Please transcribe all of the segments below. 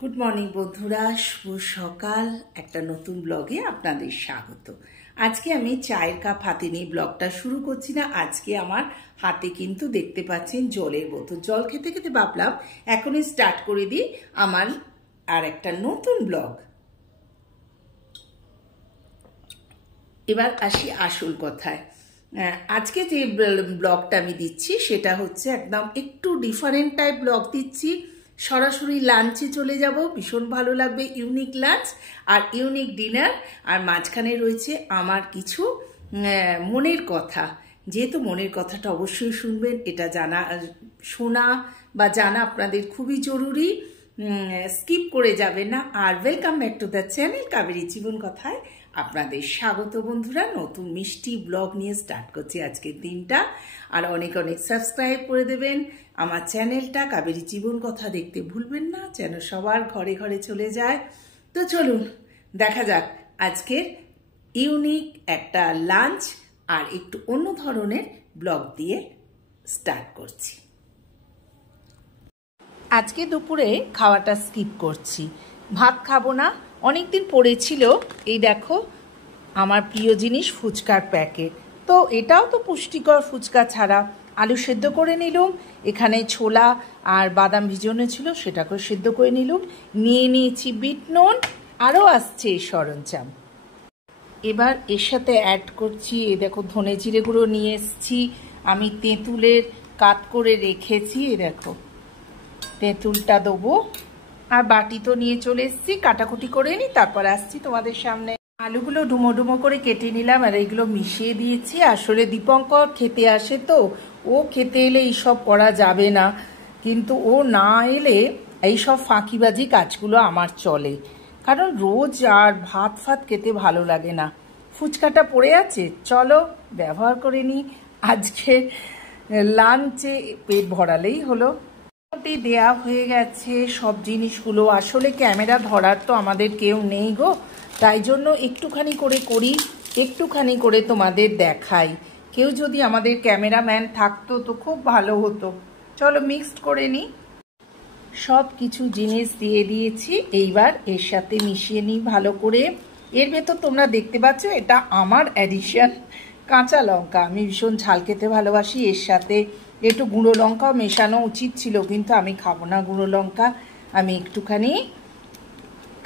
Good morning বন্ধুরা, শুভ সকাল। একটা নতুন ব্লগে আপনাদের স্বাগত। আজকে আমি চায়ের কাপ হাতে নিয়ে ব্লগটা শুরু করছি না। আজকে আমার হাতে কিন্তু দেখতে পাচ্ছেন জলের বোতল। জল খেতে খেতে ভাবলাম এখনই স্টার্ট করে দিই আমার আর একটা নতুন ব্লগ। এবার আসি আসল কথায়। আজকে যে ব্লগটা আমি দিচ্ছি সেটা হচ্ছে একদম একটু ডিফারেন্ট টাইপ ব্লগ দিচ্ছি। সরাসরি লাঞ্চে চলে যাব, ভীষণ ভালো লাগবে। ইউনিক লাঞ্চ আর ইউনিক ডিনার, আর মাঝখানে রয়েছে আমার কিছু মনের কথা। যেহেতু মনের কথাটা অবশ্যই শুনবেন, এটা শোনা বা জানা আপনাদের খুবই জরুরি, স্কিপ করে যাবেন না। আর welcome back to the channel Kaberi জীবন কথায় আপনাদের স্বাগত বন্ধুরা। নতুন মিষ্টি ব্লগ নিয়ে স্টার্ট করছি আজকের দিনটা। আর অনেক অনেক সাবস্ক্রাইব করে দেবেন আমার চ্যানেলটা। কাবেরী জীবন কথা দেখতে ভুলবেন না, যেন সবার ঘরে ঘরে চলে যায়। তো চলুন দেখা যাক আজকের ইউনিক একটা লাঞ্চ আর একটু অন্য ধরনের ব্লগ দিয়ে স্টার্ট করছি। আজকে দুপুরে খাওয়াটা স্কিপ করছি, ভাত খাবো না। অনেকদিন পড়েছিল এই দেখো আমার প্রিয় জিনিস ফুচকার প্যাকেট। তো এটাও তো পুষ্টিকর, ফুচকা ছাড়া। আলু সেদ্ধ করে নিলুম, এখানে ছোলা আর বাদাম ভিজানো ছিল সেটাকে সেদ্ধ করে নিলুম। নিয়ে নিয়েছি বিট নুন, আরও আসছে সরঞ্জাম। এবার এর সাথে অ্যাড করছি, এই দেখো ধনে জিরে গুঁড়ো নিয়ে এসছি। আমি তেঁতুলের কাট করে রেখেছি, এই দেখো তেঁতুলটা দেবো। আর বাটি তো নিয়ে চলে এসেছি, কাটাকুটি করে নিই, তারপর আসছি তোমাদের সামনে। আলুগুলো ডুমো ডুমো করে কেটে নিলাম আর এইগুলো মিশিয়ে দিয়েছি। আসলে দীপঙ্কর খেতে আসে, তো ও খেতে এলে এইসব করা যাবে না, কিন্তু ও না এলে এইসব ফাঁকিবাজি কাজগুলো আমার চলে, কারণ রোজ আর ভাত ফাত খেতে ভালো লাগে না। ফুচকাটা পড়ে আছে, চলো ব্যবহার করে নিই। আজকে লাঞ্চে পেট ভরালেই হলো। দেয়া হয়ে গেছে সব জিনিসগুলো। আসলে ক্যামেরা ধরার তো আমাদের কেউ নেই গো, তাই জন্য একটুখানি করে করি, একটুখানি করে তোমাদের দেখাই। কেউ যদি আমাদের ক্যামেরাম্যান থাকতো তো খুব ভালো হতো। চলো মিক্সড করে নিই। সব কিছু জিনিস দিয়ে দিয়েছি, এইবার এর সাথে মিশিয়ে নিই ভালো করে। এর ভেতর তোমরা দেখতে পাচ্ছ এটা আমার অ্যাডিশন কাঁচা লঙ্কা। আমি ভীষণ ঝাল খেতে ভালোবাসি, এর সাথে একটু গুঁড়ো লঙ্কাও মেশানো উচিত ছিল, কিন্তু আমি খাবো না গুঁড়ো লঙ্কা। আমি একটুখানি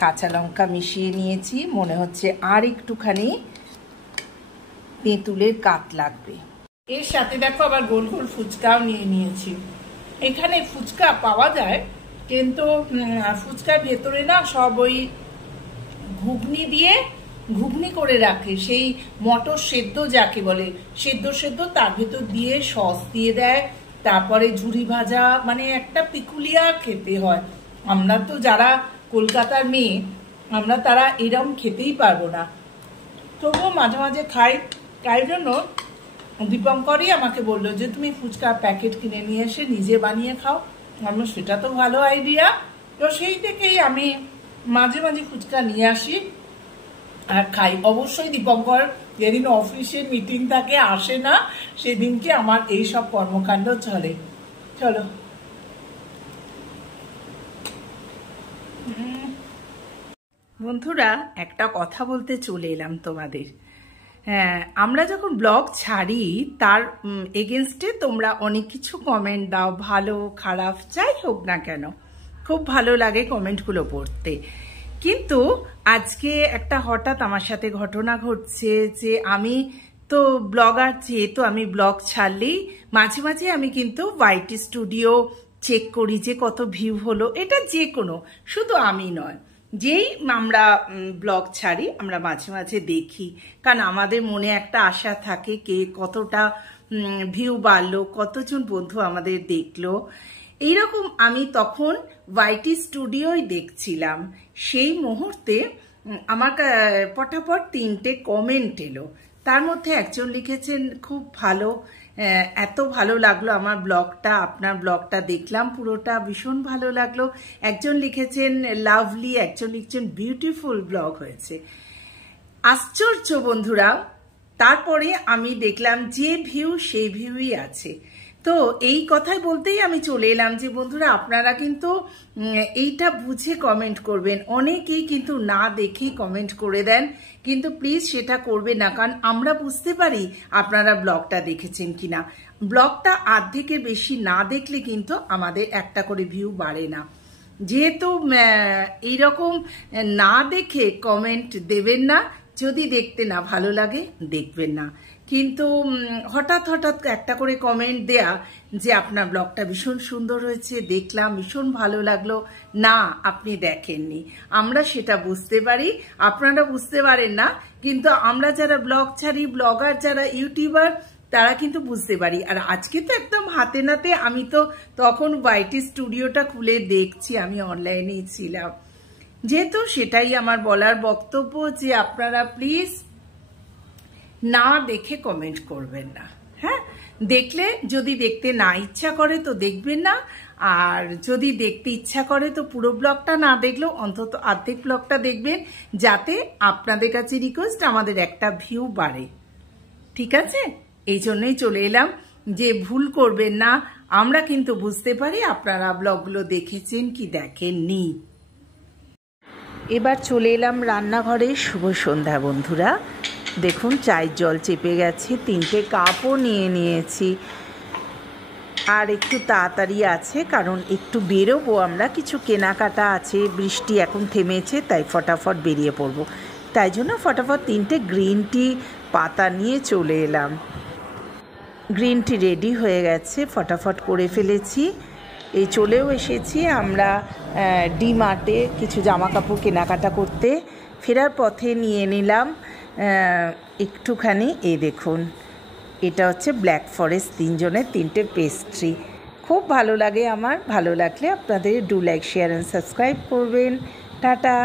কাঁচা লঙ্কা মিশিয়ে নিয়েছি, মনে হচ্ছে আর একটুখানি তেঁতুলের কাট লাগবে। এর সাথে দেখো আবার গোল গোল ফুচকাও নিয়ে নিয়েছি। এখানে ফুচকা পাওয়া যায়, কিন্তু ফুচকার ভেতরে না সব ওই ঘুগনি দিয়ে ঘুগনি করে রাখে, সেই মটর সেদ্ধ যাকে বলে, সেদ্ধ সেদ্ধ তার ভেতর দিয়ে সস দিয়ে দেয়, তারপরে ঝুরি ভাজা, মানে একটা পিকুলিয়া খেতে হয়। আমরা তো যারা কলকাতার মেয়ে, আমরা তারা এরম খেতেই পারবো না, তবুও মাঝে মাঝে খাই। তাই জন্য দীপঙ্করই আমাকে বললো যে তুমি ফুচকা প্যাকেট কিনে নিয়ে এসে নিজে বানিয়ে খাও। আমি সেটা তো ভালো আইডিয়া। তো সেই থেকেই আমি মাঝে মাঝে ফুচকা নিয়ে আসি আর খাই। অবশ্যই দীপঙ্কর যেদিন অফিসের মিটিং থাকে আসে না, সেদিনকে আমার এই সব কর্মকাণ্ড চলে। চলো বন্ধুরা, একটা কথা বলতে চলে এলাম তোমাদের। হ্যাঁ, আমরা যখন ব্লগ ছাড়ি তার এগেনস্টে তোমরা অনেক কিছু কমেন্ট দাও, ভালো খারাপ যাই হোক না কেন, খুব ভালো লাগে কমেন্টগুলো পড়তে। কিন্তু আজকে একটা হঠাৎ আমার সাথে ঘটনা ঘটছে যে আমি তো ব্লগার, যেহেতু আমি ব্লগ ছাড়লেই মাঝে মাঝে আমি কিন্তু ওয়াইটি স্টুডিও চেক করি যে কত ভিউ হলো। এটা যে কোনো, শুধু আমি নয়, যেই আমরা ব্লগ ছাড়ি আমরা মাঝে মাঝে দেখি, কারণ আমাদের মনে একটা আশা থাকে কে কতটা ভিউ বাড়লো, কতজন বন্ধু আমাদের দেখলো। এইরকম আমি তখন ওয়াইটি স্টুডিওই দেখছিলাম। সেই মুহূর্তে আমার পটাপট 3টে কমেন্ট এলো। তার মধ্যে একজন লিখেছেন খুব ভালো, এত ভালো লাগলো আমার ব্লগটা, আপনার ব্লগটা দেখলাম পুরোটা, ভীষণ ভালো লাগলো। একজন লিখেছেন লাভলি, একজন লিখছেন বিউটিফুল ব্লগ হয়েছে। আশ্চর্য বন্ধুরা, তারপরে আমি দেখলাম যে ভিউ সেই ভিউই আছে। তো এই কথাই বলতেই আমি চলে এলাম যে বন্ধুরা আপনারা কিন্তু এইটা বুঝে কমেন্ট করবেন। অনেকেই কিন্তু না দেখেই কমেন্ট করে দেন, কিন্তু প্লিজ সেটা করবে না, কারণ আমরা বুঝতে পারি আপনারা ব্লগটা দেখেছেন কিনা। ব্লগটা অর্ধেকের বেশি না দেখলে কিন্তু আমাদের একটা করে ভিউ বাড়ে না। যেহেতু এইরকম না দেখে কমেন্ট দেবেন না, যদি দেখতে না ভালো লাগে দেখবেন না, কিন্তু হঠাৎ হঠাৎ একটা করে কমেন্ট দেয়া যে আপনার ব্লগটা ভীষণ সুন্দর হয়েছে, দেখলাম ভীষণ ভালো লাগলো, না আপনি দেখেননি, আমরা সেটা বুঝতে পারি, আপনারা বুঝতে পারেন না, কিন্তু আমরা যারা ব্লগ ছাড়ি, ব্লগার যারা ইউটিউবার, তারা কিন্তু বুঝতে পারি। আর আজকে তো একদম হাতে নাতে, আমি তো তখন ওয়াইটি স্টুডিওটা খুলে দেখছি, আমি অনলাইনেই ছিলাম, যেহেতু সেটাই আমার বলার বক্তব্য যে আপনারা প্লিজ না দেখে কমেন্ট করবেন না। হ্যাঁ, দেখলে যদি দেখতে না ইচ্ছা করে তো দেখবেন না, আর যদি দেখতে ইচ্ছা করে তো পুরো ব্লগটা না দেখলেও অন্তত অর্ধেক ব্লগটা দেখবেন, যাতে আপনাদের কাছে রিকোয়েস্ট আমাদের একটা ভিউ বাড়ে। ঠিক আছে, এই জন্যই চলে এলাম যে ভুল করবেন না, আমরা কিন্তু বুঝতে পারি আপনারা ব্লগগুলো দেখেছেন কি দেখেননি। এবার চলে এলাম রান্নাঘরে। শুভ সন্ধ্যা বন্ধুরা। দেখুন চায়ের জল চেপে গেছে, 3টে কাপও নিয়ে নিয়েছি, আর একটু তাড়াতাড়ি আছে কারণ একটু বেরোবো আমরা, কিছু কেনাকাটা আছে, বৃষ্টি এখন থেমেছে তাই ফটাফট বেরিয়ে পড়বো, তাই জন্য ফটাফট 3টে গ্রিন টি পাতা নিয়ে চলে এলাম। গ্রিন টি রেডি হয়ে গেছে, ফটাফট করে ফেলেছি। এই চলেও এসেছি আমরা ডি-মার্টে কিছু জামা কাপড় কেনাকাটা করতে। ফেরার পথে নিয়ে নিলাম একটুখানি, এই দেখুন এটা হচ্ছে ব্ল্যাক ফরেস্ট, 3 জনের 3টে পেস্ট্রি, খুব ভালো লাগে আমার। ভালো লাগলে আপনাদের do like, share and subscribe করবেন। টাটা।